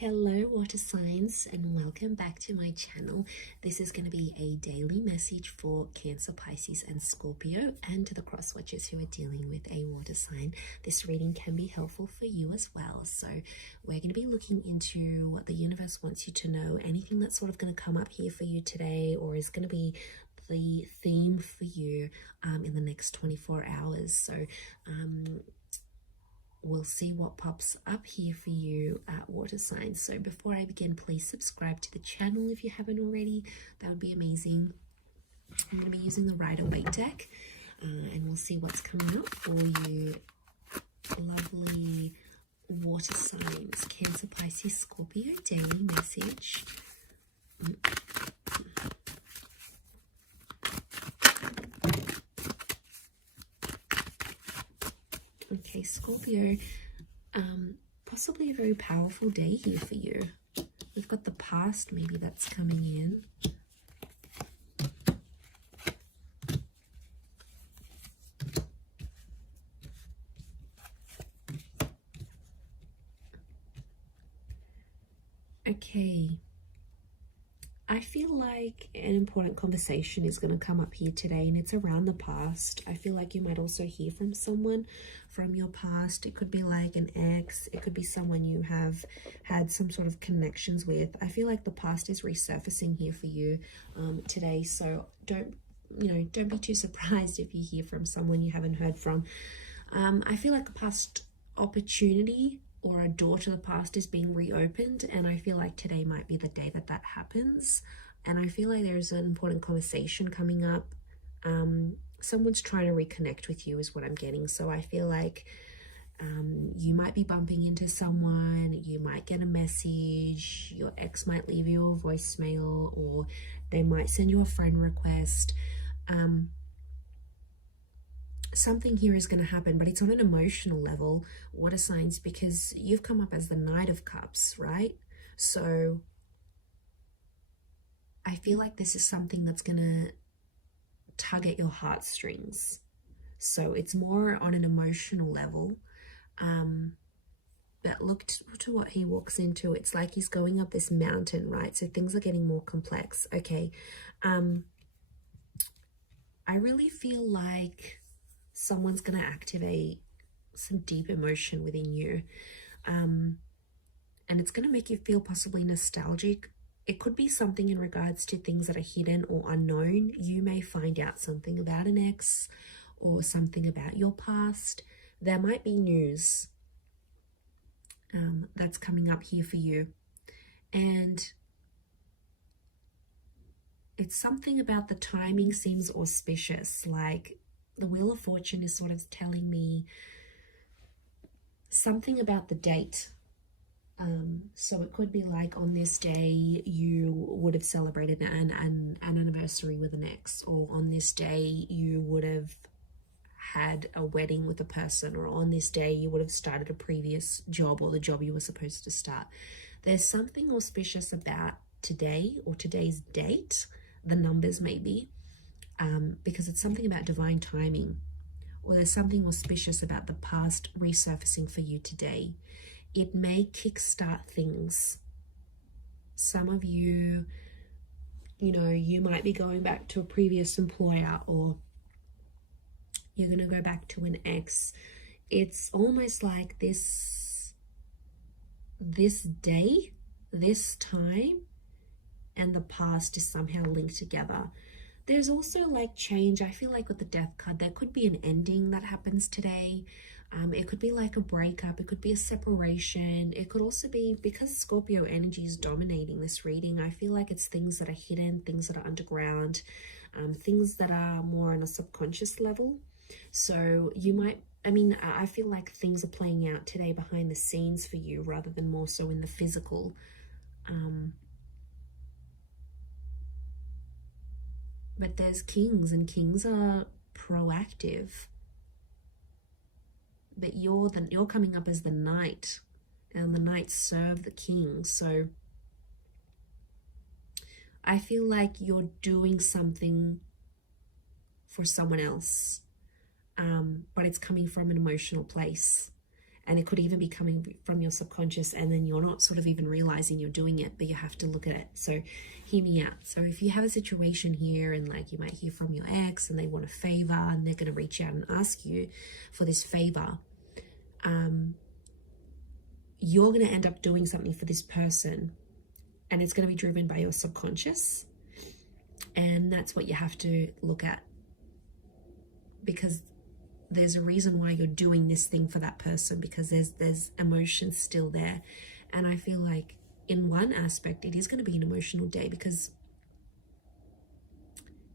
Hello water signs, and welcome back to my channel. This is going to be a daily message for Cancer, Pisces and Scorpio, and to the cross watchers who are dealing with a water sign. This reading can be helpful for you as well. So we're going to be looking into what the universe wants you to know, anything that's sort of going to come up here for you today, or is going to be the theme for you in the next 24 hours. So we'll see what pops up here for you at water signs. So before I begin, please subscribe to the channel if you haven't already. That would be amazing. I'm going to be using the Rider-Waite deck, and we'll see what's coming up for you. Lovely water signs, Cancer, Pisces, Scorpio, daily message. Okay, Scorpio, possibly a very powerful day here for you. We've got the past maybe that's coming in. Okay. I feel like an important conversation is going to come up here today, and it's around the past. I feel like you might also hear from someone from your past. It could be like an ex. It could be someone you have had some sort of connections with. I feel like the past is resurfacing here for you today. So don't be too surprised if you hear from someone you haven't heard from. I feel like a past opportunity or a door to the past is being reopened, and I feel like today might be the day that that happens. And I feel like there's an important conversation coming up. Someone's trying to reconnect with you is what I'm getting. So I feel like you might be bumping into someone, you might get a message, your ex might leave you a voicemail, or they might send you a friend request. Something here is going to happen, but it's on an emotional level, water signs, because you've come up as the Knight of Cups, right? So I feel like this is something that's going to tug at your heartstrings. So it's more on an emotional level. But look to what he walks into. It's like he's going up this mountain, right? So things are getting more complex. Okay. I really feel like someone's going to activate some deep emotion within you. And it's going to make you feel possibly nostalgic. It could be something in regards to things that are hidden or unknown. You may find out something about an ex or something about your past. There might be news that's coming up here for you. And it's something about the timing seems auspicious, like the Wheel of Fortune is sort of telling me something about the date. So it could be like on this day you would have celebrated an anniversary with an ex, or on this day you would have had a wedding with a person, or on this day you would have started a previous job or the job you were supposed to start. There's something auspicious about today or today's date, the numbers maybe. Because it's something about divine timing, or there's something auspicious about the past resurfacing for you today. It may kickstart things. Some of you, you might be going back to a previous employer, or you're going to go back to an ex. It's almost like this day, this time, and the past is somehow linked together. There's also like change. I feel like with the Death card, there could be an ending that happens today. It could be like a breakup. It could be a separation. It could also be, because Scorpio energy is dominating this reading, I feel like it's things that are hidden, things that are underground, things that are more on a subconscious level. So you might, I feel like things are playing out today behind the scenes for you rather than more so in the physical. But there's kings, and kings are proactive. But you're coming up as the knight, and the knights serve the king. So I feel like you're doing something for someone else, but it's coming from an emotional place. And it could even be coming from your subconscious, and then you're not sort of even realizing you're doing it, but you have to look at it. So hear me out. So if you have a situation here, and like you might hear from your ex and they want a favor and they're going to reach out and ask you for this favor, you're going to end up doing something for this person, and it's going to be driven by your subconscious. And that's what you have to look at, because there's a reason why you're doing this thing for that person, because there's emotions still there. And I feel like in one aspect it is going to be an emotional day, because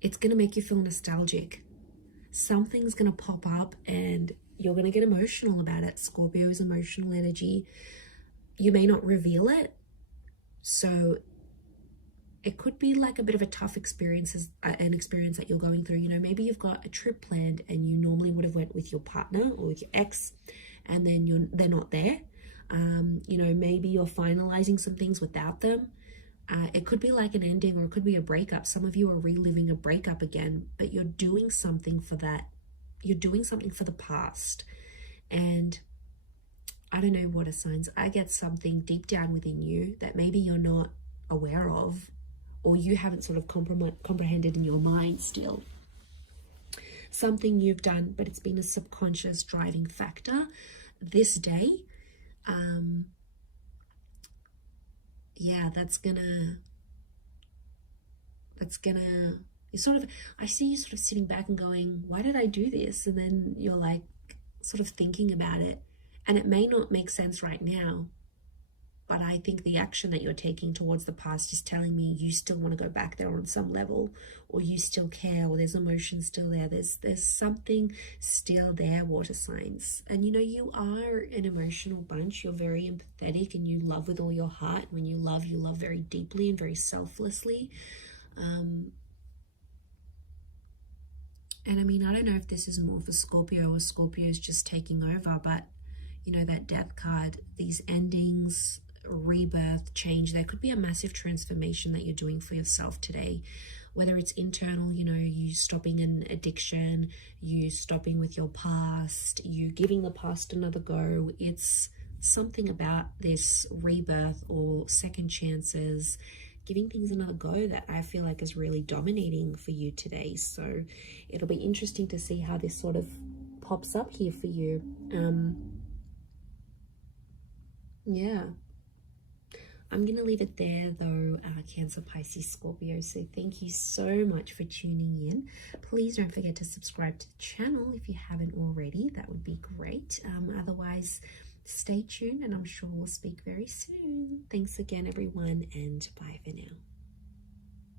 it's going to make you feel nostalgic. Something's going to pop up and you're going to get emotional about it. Scorpio is emotional energy. You may not reveal it, so it could be like a bit of a tough experience, an experience that you're going through. You know, maybe you've got a trip planned and you normally would have went with your partner or with your ex, and then they're not there. You know, maybe you're finalizing some things without them. It could be like an ending, or it could be a breakup. Some of you are reliving a breakup again, but you're doing something for that. You're doing something for the past. And I don't know, water signs, I get something deep down within you that maybe you're not aware of, or you haven't sort of comprehended in your mind still. Something you've done, but it's been a subconscious driving factor this day. Yeah, that's gonna, you sort of, I see you sort of sitting back and going, why did I do this? And then you're like sort of thinking about it, and it may not make sense right now, but I think the action that you're taking towards the past is telling me you still want to go back there on some level, or you still care, or there's emotion still there. There's something still there, water signs. And you know, you are an emotional bunch. You're very empathetic and you love with all your heart. When you love very deeply and very selflessly. And I mean, I don't know if this is more for Scorpio or Scorpio is just taking over, but you know, that death card, these endings, rebirth, change, there could be a massive transformation that you're doing for yourself today, whether it's internal, you know, you stopping an addiction, you stopping with your past, you giving the past another go. It's something about this rebirth or second chances, giving things another go, that I feel like is really dominating for you today. So it'll be interesting to see how this sort of pops up here for you. Yeah, I'm going to leave it there though, Cancer, Pisces, Scorpio. So thank you so much for tuning in. Please don't forget to subscribe to the channel if you haven't already. That would be great. Otherwise, stay tuned and I'm sure we'll speak very soon. Thanks again, everyone, and bye for now.